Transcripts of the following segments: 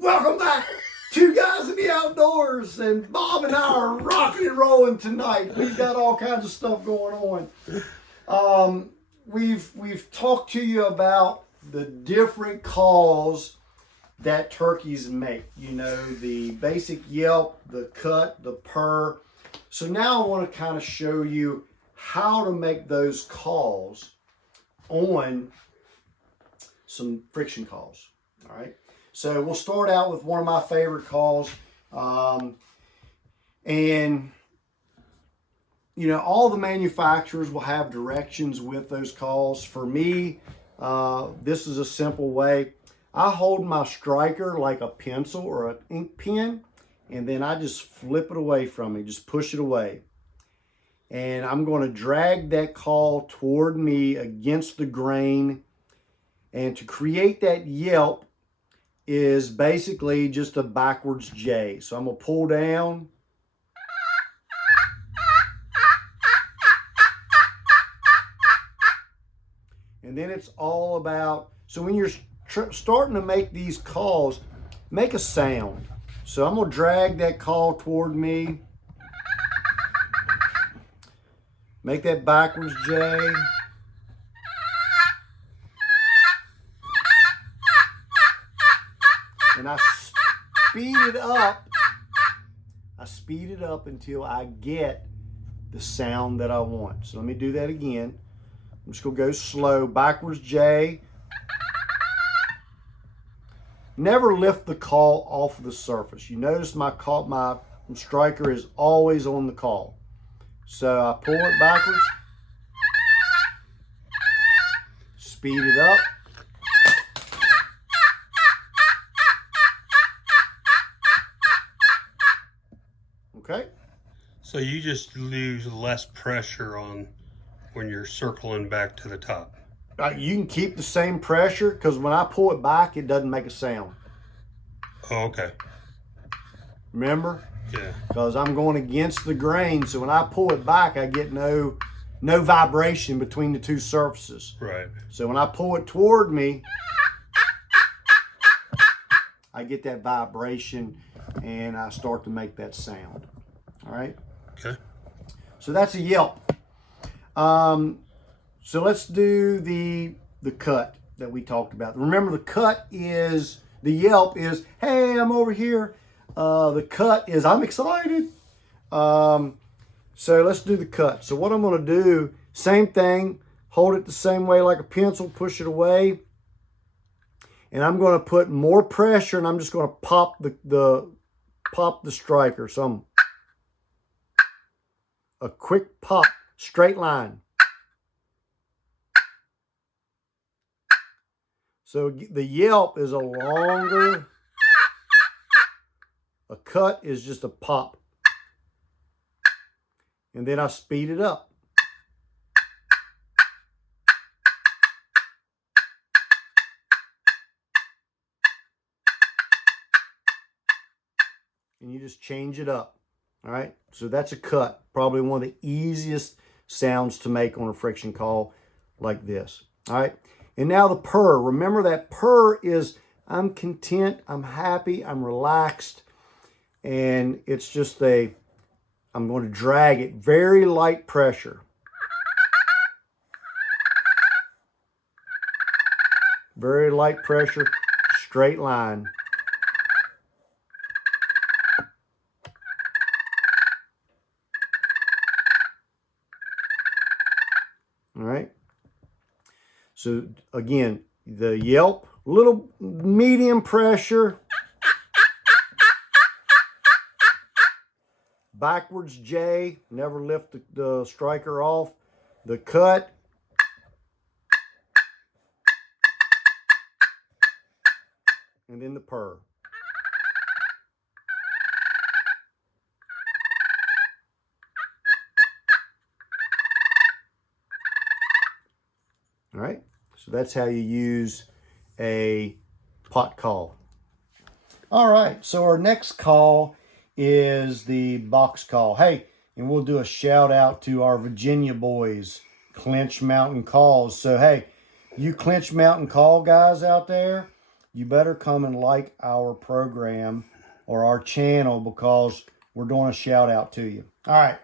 Welcome back, Two Guys in the Outdoors, and Bob and I are rocking and rolling tonight. We've got all kinds of stuff going on. We've talked to you about the different calls that turkeys make. You know, the basic yelp, the cut, the purr. So now I want to kind of show you how to make those calls on some friction calls. All right. So we'll start out with one of my favorite calls. And, you know, all the manufacturers will have directions with those calls. For me, this is a simple way. I hold my striker like a pencil or an ink pen, and then I just flip it away from me, just push it away. And I'm going to drag that call toward me against the grain. And to create that yelp is basically just a backwards J. So I'm going to pull down. And then it's all about, so when you're starting to make these calls, make a sound. So I'm going to drag that call toward me. Make that backwards J. And I speed it up. I speed it up until I get the sound that I want. So let me do that again. I'm just going to go slow. Backwards J. Never lift the call off of the surface. You notice my striker is always on the call. So I pull it backwards. Speed it up. Okay. So you just lose less pressure on when you're circling back to the top. You can keep the same pressure because when I pull it back, it doesn't make a sound. Oh, okay. Remember? Yeah. Because I'm going against the grain, so when I pull it back, I get no vibration between the two surfaces. Right. So when I pull it toward me, I get that vibration and I start to make that sound. All right. Okay. So that's a yelp. So let's do the cut that we talked about. Remember, the cut is, the yelp is, hey, I'm over here. The cut is, I'm excited. So let's do the cut. So what I'm going to do, same thing, hold it the same way like a pencil, push it away. And I'm going to put more pressure, and I'm just going to pop the striker. So a quick pop, straight line. So the yelp is a longer, a cut is just a pop. And then I speed it up. And you just change it up. All right. So that's a cut. Probably one of the easiest sounds to make on a friction call like this. All right. And now the purr. Remember that purr is, I'm content, I'm happy, I'm relaxed. And it's just I'm going to drag it, very light pressure. Very light pressure, straight line. All right. So again, the yelp, little medium pressure. Backwards J, never lift the striker off. The cut. And then the purr. All right, so that's how you use a pot call. All right, so our next call is the box call. Hey, and we'll do a shout out to our Virginia boys, Clinch Mountain Calls. So, hey, you Clinch Mountain Call guys out there, you better come and like our program or our channel, because we're doing a shout out to you. All right.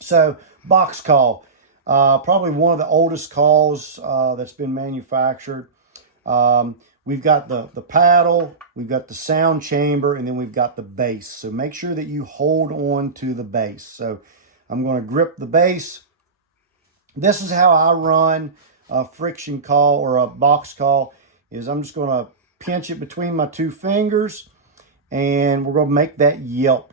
So box call, probably one of the oldest calls that's been manufactured. We've got the paddle, we've got the sound chamber, and then we've got the base. So make sure that you hold on to the base. So I'm going to grip the base. This is how I run a friction call or a box call, is I'm just going to pinch it between my two fingers, and we're going to make that yelp.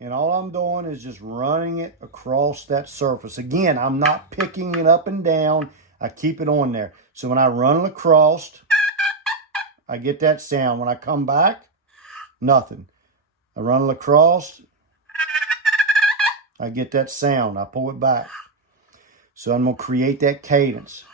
And all I'm doing is just running it across that surface. Again, I'm not picking it up and down. I keep it on there. So when I run it across, I get that sound. When I come back, nothing. I run it across, I get that sound. I pull it back. So I'm going to create that cadence.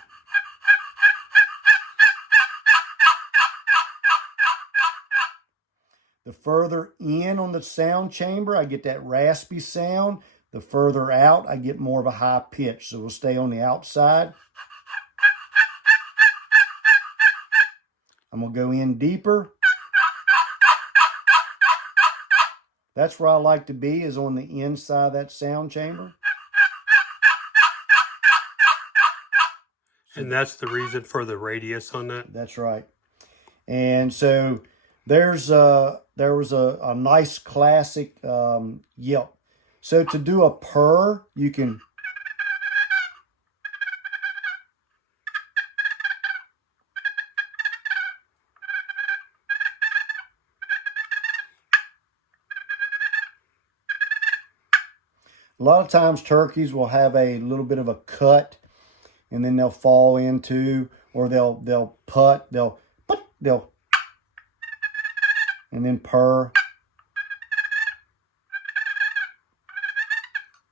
The further in on the sound chamber, I get that raspy sound. The further out, I get more of a high pitch. So we'll stay on the outside. I'm going to go in deeper. That's where I like to be, is on the inside of that sound chamber. And that's the reason for the radius on that? That's right. And so there was a nice classic yelp. So to do a purr, you can a lot of times turkeys will have a little bit of a cut, and then they'll fall into, or they'll putt, and then purr.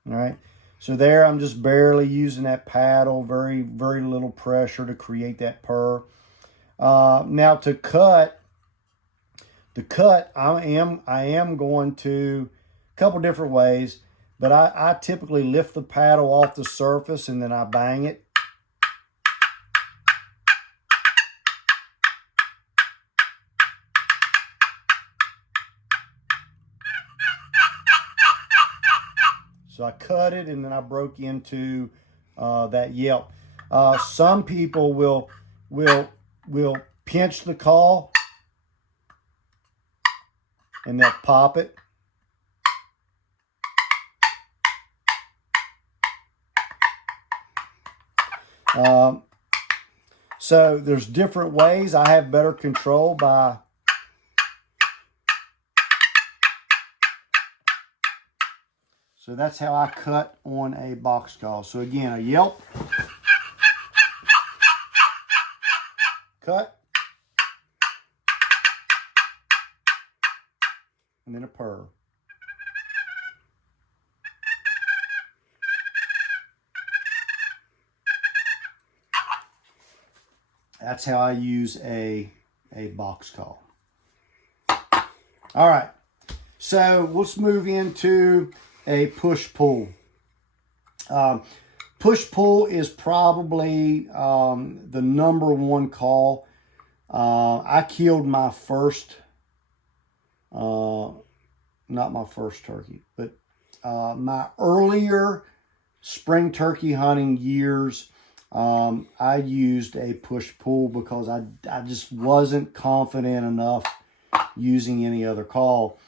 All right. So there, I'm just barely using that paddle, very, very little pressure to create that purr. Now to cut, I am going to a couple different ways, but I typically lift the paddle off the surface and then I bang it. So I cut it and then I broke into that yelp. Some people will pinch the call and they'll pop it. So there's different ways. I have better control by so that's how I cut on a box call. So again, a yelp, cut, and then a purr. That's how I use a box call. All right, so let's move into a push-pull. Push-pull is probably the number one call. I killed my first, not my first turkey, but my earlier spring turkey hunting years, I used a push-pull because I just wasn't confident enough using any other call.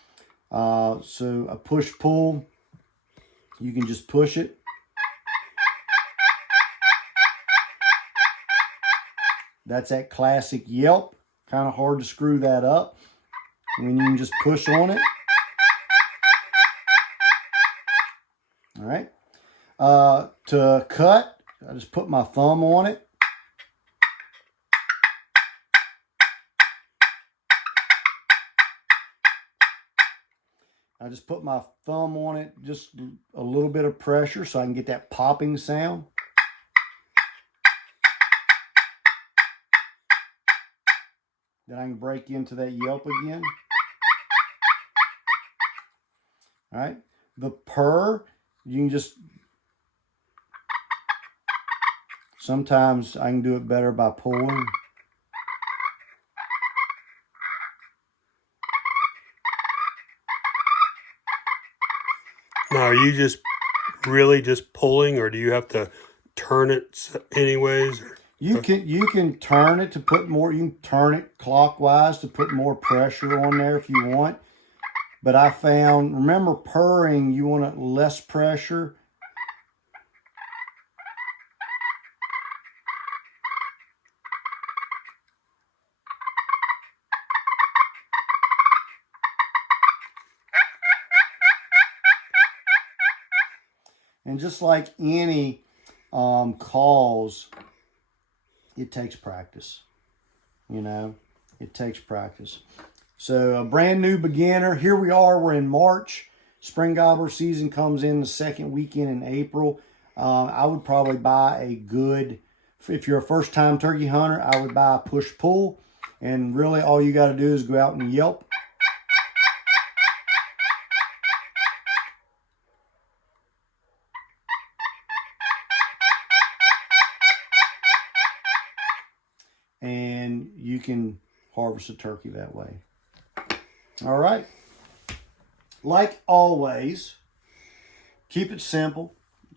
So a push-pull, you can just push it. That's that classic yelp. Kind of hard to screw that up. And you can just push on it. All right. To cut, I just put my thumb on it. I just put my thumb on it, just a little bit of pressure so I can get that popping sound. Then I can break into that yelp again. All right. The purr, you can just, sometimes I can do it better by pulling. Now, are you just really just pulling, or do you have to turn it anyways? You can turn it to put more, you can turn it clockwise to put more pressure on there if you want. But I found, remember purring, you want less pressure. And just like any calls, it takes practice. You know, it takes practice. So a brand new beginner. Here we are. We're in March. Spring gobbler season comes in the second weekend in April. I would probably buy a good, if you're a first-time turkey hunter, I would buy a push-pull. And really all you got to do is go out and yelp. And you can harvest a turkey that way. All right. Like always, keep it simple.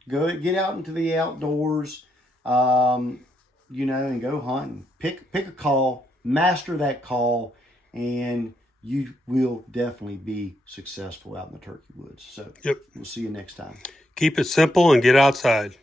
Go get out into the outdoors, you know, and go hunting. Pick a call, master that call, and you will definitely be successful out in the turkey woods. So Yep. we'll see you next time. Keep it simple and get outside.